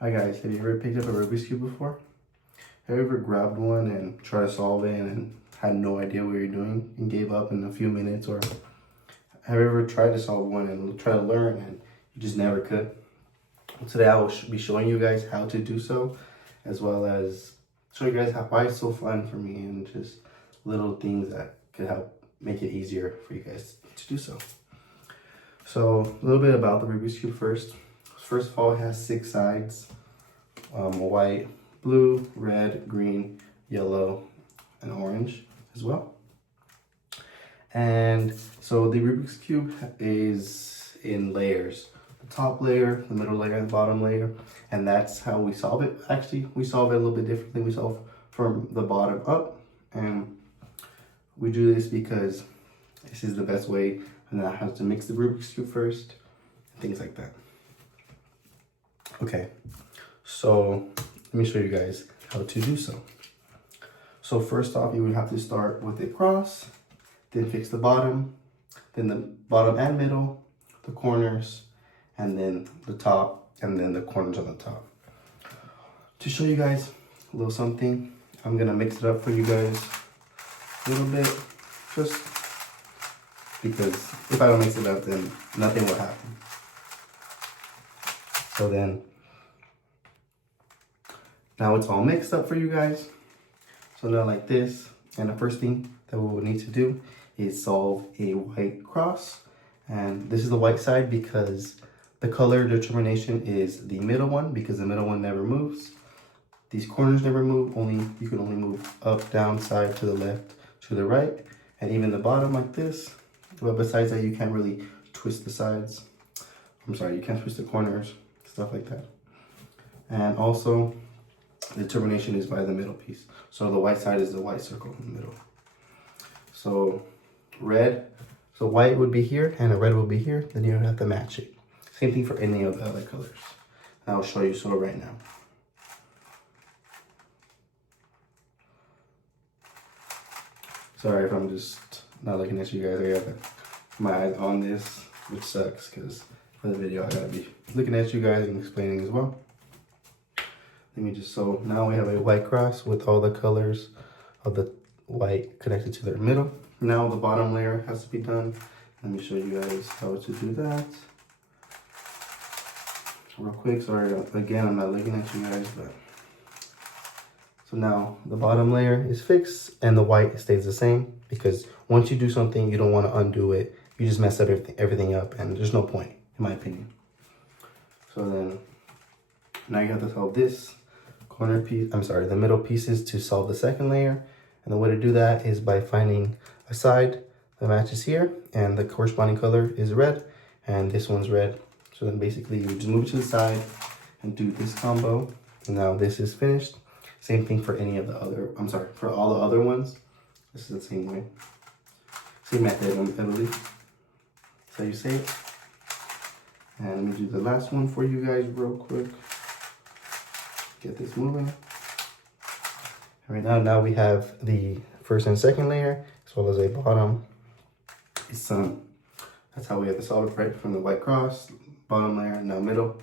Hi guys, have you ever picked up a Rubik's Cube before? Have you ever grabbed one and tried to solve it and had no idea what you're doing and gave up in a few minutes? Or have you ever tried to solve one and try to learn and you just never could? Today I will be showing you guys how to do so, as well as show you guys why it's so fun for me and just little things that could help make it easier for you guys to do so. So a little bit about the Rubik's Cube first. First of all, it has 6 sides, white, blue, red, green, yellow, and orange as well. And so the Rubik's Cube is in layers. The top layer, the middle layer, and the bottom layer. And that's how we solve it. Actually, we solve it a little bit differently. We solve from the bottom up. And we do this because this is the best way. And that has to mix the Rubik's Cube first, and things like that. Okay, so let me show you guys how to do so. So first off, you would have to start with a cross, then fix the bottom, then the bottom and middle, the corners, and then the top, and then the corners on the top. To show you guys a little something, I'm gonna mix it up for you guys a little bit, just because if I don't mix it up, then nothing will happen. So then, now it's all mixed up for you guys. So now like this, and the first thing that we will need to do is solve a white cross. And this is the white side because the color determination is the middle one, because the middle one never moves. These corners never move, you can only move up, down, side, to the left, to the right, and even the bottom like this. But besides that, you can't really twist the sides. I'm sorry, you can't twist the corners, stuff like that. And also, the determination is by the middle piece. So the white side is the white circle in the middle. So white would be here and a red would be here, then you would have to match it. Same thing for any of the other colors. And I'll show you so right now. Sorry if I'm just not looking at you guys. I got my eyes on this, which sucks because for the video I gotta be looking at you guys and explaining as well. So now we have a white cross with all the colors of the white connected to their middle. Now the bottom layer has to be done. Let me show you guys how to do that. Real quick, sorry, again, I'm not looking at you guys, but. So now the bottom layer is fixed and the white stays the same, because once you do something, you don't want to undo it. You just mess up everything up, and there's no point, in my opinion. So then now you have to solve this the middle pieces to solve the second layer. And the way to do that is by finding a side that matches here, and the corresponding color is red, and this one's red. So then basically you just move it to the side and do this combo. And now this is finished. Same thing for for all the other ones. This is the same way. Same method, I believe. So you say it. And let me do the last one for you guys real quick. Get this moving. All right, now we have the first and second layer, as well as a bottom. That's how we have to solve it, right? From the white cross, bottom layer, now middle.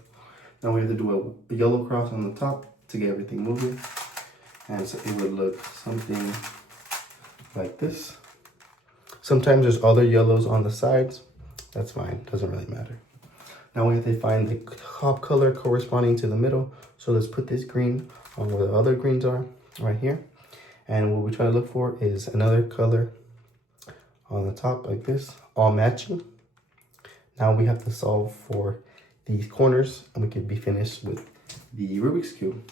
Now we have to do a yellow cross on the top to get everything moving. And so it would look something like this. Sometimes there's other yellows on the sides. That's fine, doesn't really matter. Now we have to find the top color corresponding to the middle. So let's put this green on where the other greens are, right here. And what we try to look for is another color on the top like this, all matching. Now we have to solve for these corners, and we could be finished with the Rubik's Cube.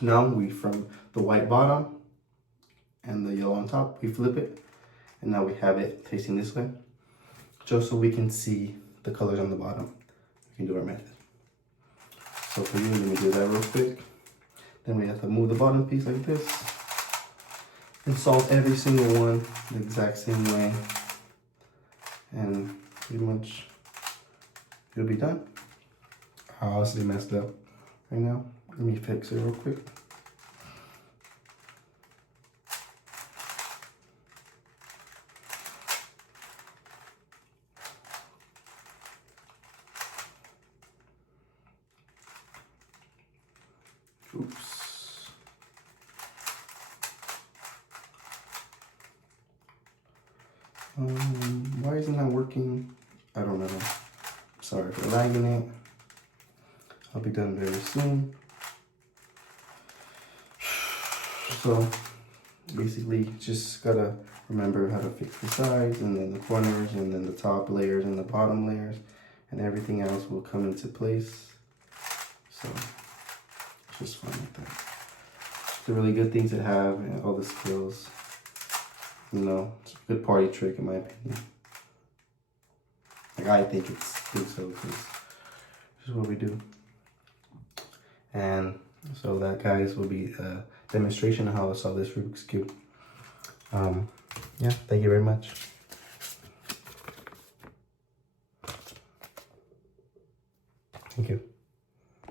Now from the white bottom and the yellow on top, we flip it. And now we have it facing this way, just so we can see the colors on the bottom. We can do our method. So for you, let me do that real quick. Then we have to move the bottom piece like this and solve every single one the exact same way. And pretty much it'll be done. I honestly messed up right now. Let me fix it real quick. Oops. Why isn't that working? I don't know. Sorry for lagging it. I'll be done very soon. So basically just gotta remember how to fix the sides and then the corners and then the top layers and the bottom layers, and everything else will come into place. So it's just fun like that. It's a really good thing to have, and all the skills. You know, it's a good party trick in my opinion. Like I think so, because this is what we do. And so that, guys, will be a demonstration of how I solve this Rubik's Cube. Yeah, thank you very much. Thank you.